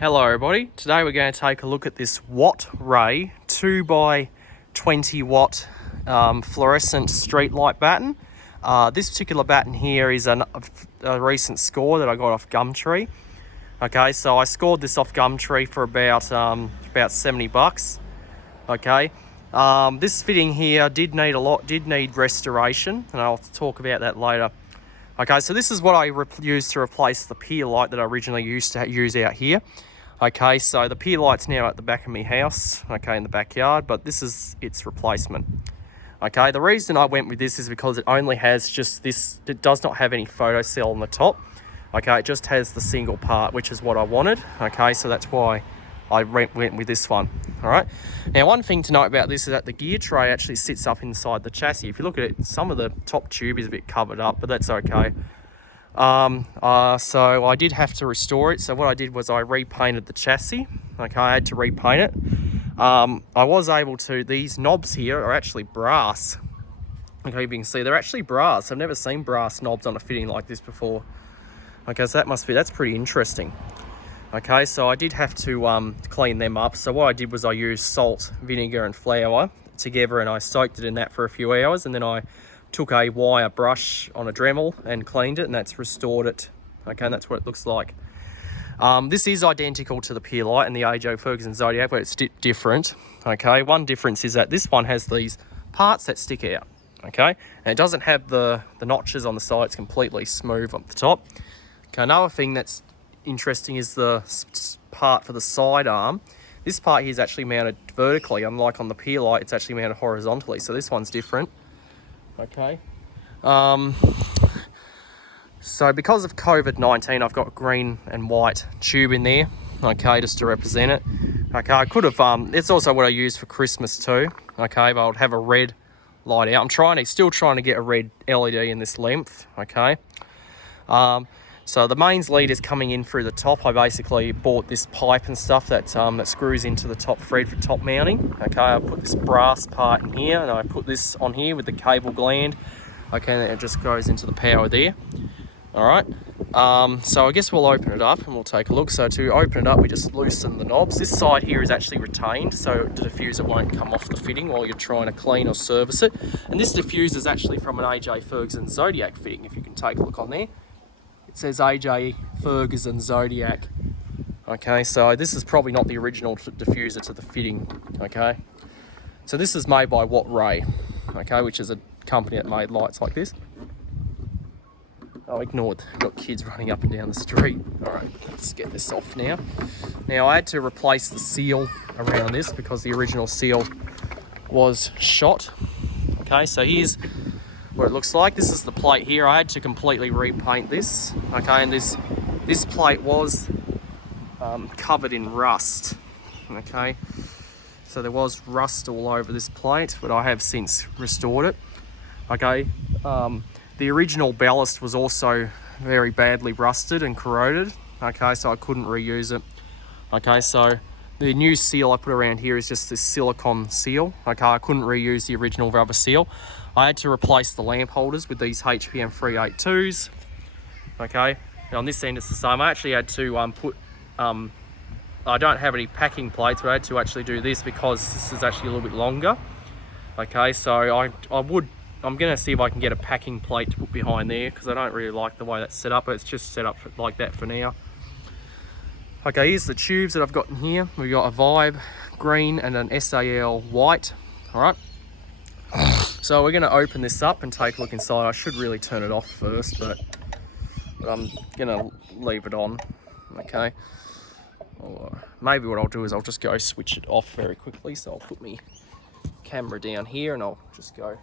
Hello everybody, today we're going to take a look at this Watt Ray 2x20 watt fluorescent street light batten. This particular batten here is a recent score that I got off Gumtree. Okay, so I scored this off Gumtree for about $70. Okay, this fitting here did need restoration, and I'll talk about that later. Okay, so this is what I used to replace the pier light that I originally used to use out here. Okay, so the pier light's now at the back of my house, okay, in the backyard, but this is its replacement. Okay, the reason I went with this is because it only has just this, it does not have any photo cell on the top. Okay, it just has the single part, which is what I wanted. Okay, so that's why I went with this one. All right, now one thing to note about this is that the gear tray actually sits up inside the chassis. If you look at it, some of the top tube is a bit covered up, but that's okay. So I did have to restore it. So what I did was I repainted the chassis. Okay, I had to repaint it. I was able to, these knobs here are actually brass. Okay, you can see they're actually brass. I've never seen brass knobs on a fitting like this before. Okay, so that's pretty interesting. Okay, so I did have to clean them up. So what I did was I used salt, vinegar and flour together, and I soaked it in that for a few hours, and then I took a wire brush on a Dremel and cleaned it, and that's restored it. Okay, and that's what it looks like. This is identical to the pier light and the AJ Ferguson Zodiac, but it's different. Okay, one difference is that this one has these parts that stick out. Okay, and it doesn't have the notches on the side. It's completely smooth on the top. Okay, another thing that's interesting is the part for the side arm. This part here is actually mounted vertically, unlike on the pier light, it's actually mounted horizontally. So this one's different. Okay. So because of COVID-19, I've got green and white tube in there. Okay, just to represent it. Okay, I could have. It's also what I use for Christmas too. Okay, but I would have a red light out. I'm still trying to get a red LED in this length. Okay. So the mains lead is coming in through the top. I basically bought this pipe and stuff that screws into the top thread for top mounting. Okay, I put this brass part in here, and I put this on here with the cable gland. Okay, and it just goes into the power there. All right. So I guess we'll open it up and we'll take a look. So to open it up, we just loosen the knobs. This side here is actually retained, so the diffuser won't come off the fitting while you're trying to clean or service it. And this diffuser is actually from an AJ Ferguson Zodiac fitting, if you can take a look on there. It says AJ Ferguson Zodiac. Okay, so this is probably not the original diffuser to the fitting. Okay, so this is made by Watt Ray, okay, which is a company that made lights like this. Oh, ignored. Got kids running up and down the street. All right, let's get this off now. Now I had to replace the seal around this because the original seal was shot. Okay, so here's what it looks like. This is the plate here. I had to completely repaint this. Okay, and this plate was covered in rust. Okay, so there was rust all over this plate, but I have since restored it. Okay, the original ballast was also very badly rusted and corroded. Okay, so I couldn't reuse it. Okay, so the new seal I put around here is just this silicone seal. Okay, I couldn't reuse the original rubber seal. I had to replace the lamp holders with these HPM 382s. Okay, and on this end it's the same. I actually had to put, I don't have any packing plates, but I had to actually do this because this is actually a little bit longer. Okay, so I'm gonna see if I can get a packing plate to put behind there because I don't really like the way that's set up, but it's just set up like that for now. Okay, here's the tubes that I've got in here. We've got a Vibe green and an SAL white. All right. So we're gonna open this up and take a look inside. I should really turn it off first, but I'm gonna leave it on. Okay. Or maybe what I'll do is I'll just go switch it off very quickly. So I'll put my camera down here and I'll just go.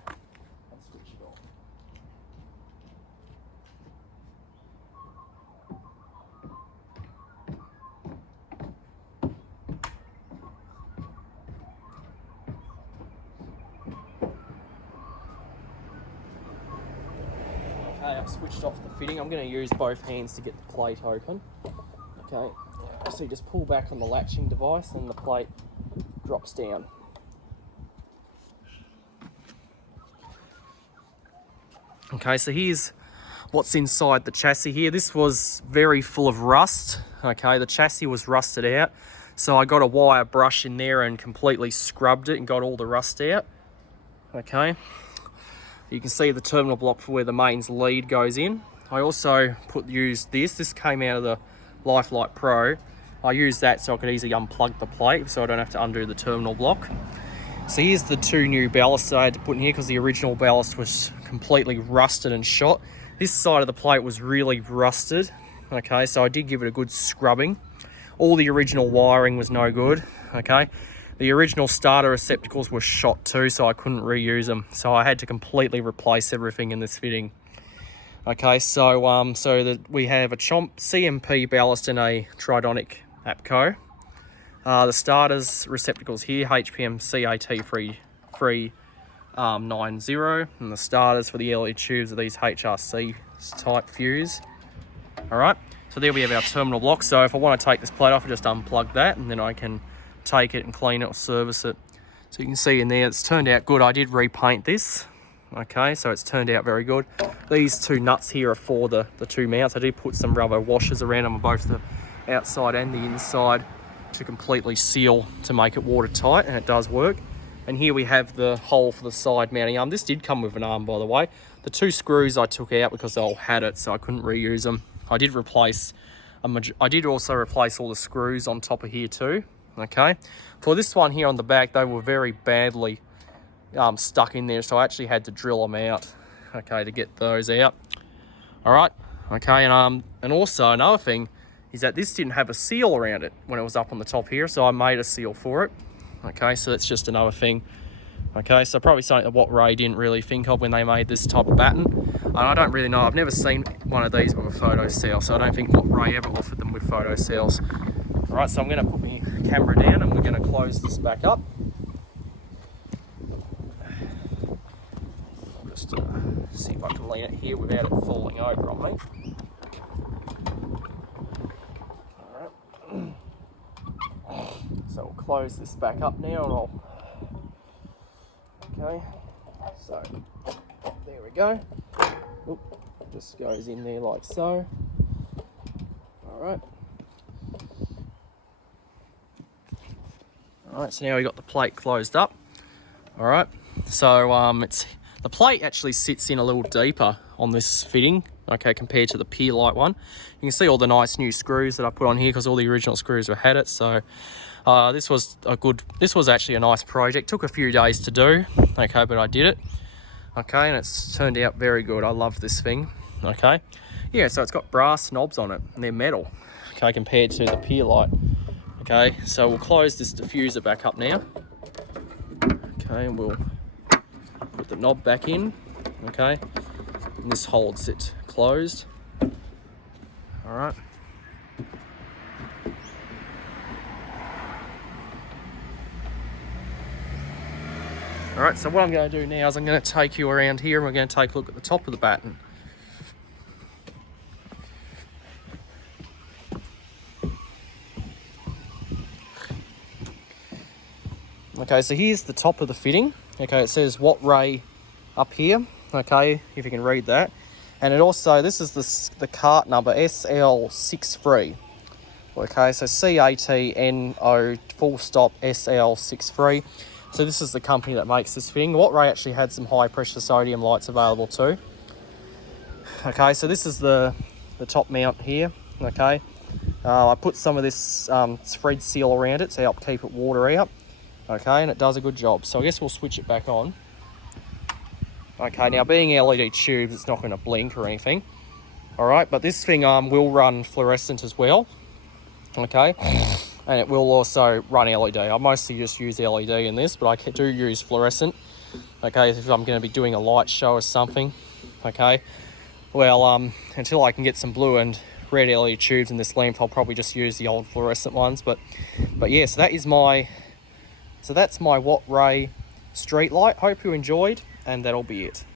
Okay, I've switched off the fitting. I'm going to use both hands to get the plate open. Okay, so you just pull back on the latching device and the plate drops down. Okay, so here's what's inside the chassis here. This was very full of rust. Okay, the chassis was rusted out. So I got a wire brush in there and completely scrubbed it and got all the rust out. Okay, you can see the terminal block for where the mains lead goes in. I also used this came out of the Lifelite Pro. I used that so I could easily unplug the plate so I don't have to undo the terminal block. So here's the 2 new ballasts I had to put in here because the original ballast was completely rusted and shot. This side of the plate was really rusted. Okay, so I did give it a good scrubbing. All the original wiring was no good. Okay, the original starter receptacles were shot too, so I couldn't reuse them. So I had to completely replace everything in this fitting. Okay, so we have a Chomp CMP ballast and a Tridonic APCO. The starters receptacles here, HPM CAT390, and the starters for the LED tubes are these HRC type fuse. All right, so there we have our terminal block. So if I want to take this plate off, I just unplug that and then I can take it and clean it or service it. So you can see in there, it's turned out good. I did repaint this. Okay, so it's turned out very good. These 2 nuts here are for the 2 mounts. I did put some rubber washers around them on both the outside and the inside to completely seal to make it watertight, and it does work. And here we have the hole for the side mounting arm. This did come with an arm, by the way. The 2 screws I took out because they all had it, so I couldn't reuse them. I did also replace all the screws on top of here too. Okay, for this one here on the back, they were very badly stuck in there, so I actually had to drill them out, okay, to get those out. All right, okay, and also another thing is that this didn't have a seal around it when it was up on the top here, so I made a seal for it. Okay, so that's just another thing. Okay, so probably something that Watt Ray didn't really think of when they made this type of batten. And I don't really know, I've never seen one of these with a photo cell, so I don't think Watt Ray ever offered them with photo cells. All right, so I'm gonna put my camera down and we're gonna close this back up. I'll just see if I can lean it here without it falling over on me. So we'll close this back up now and okay, so there we go. Oop, just goes in there like so. Alright. Alright, so now we've got the plate closed up. Alright, so the plate actually sits in a little deeper on this fitting, okay, compared to the pier light one. You can see all the nice new screws that I put on here because all the original screws were had it. So this was actually a nice project. Took a few days to do, okay, but I did it. Okay, and it's turned out very good. I love this thing. Okay, yeah, so it's got brass knobs on it and they're metal, okay, compared to the pier light. Okay, so we'll close this diffuser back up now. Okay, and we'll put the knob back in. Okay, and this holds it closed. All right. All right, so what I'm going to do now is I'm going to take you around here and we're going to take a look at the top of the batten. Okay, so here's the top of the fitting. Okay, it says Watt Ray up here. Okay, if you can read that. And it also, this is the cart number SL63. Okay, so CATNO full stop SL63. So this is the company that makes this fitting. Watt Ray actually had some high pressure sodium lights available too. Okay, so this is the top mount here. Okay, I put some of this thread seal around it to help keep it water out. Okay, and it does a good job. So I guess we'll switch it back on. Okay, now being LED tubes, it's not going to blink or anything. All right, but this thing will run fluorescent as well. Okay, and it will also run LED. I mostly just use LED in this, but I do use fluorescent. Okay, if I'm going to be doing a light show or something. Okay, well, until I can get some blue and red LED tubes in this length, I'll probably just use the old fluorescent ones. But yeah, so that's my Watt Ray street light. Hope you enjoyed, and that'll be it.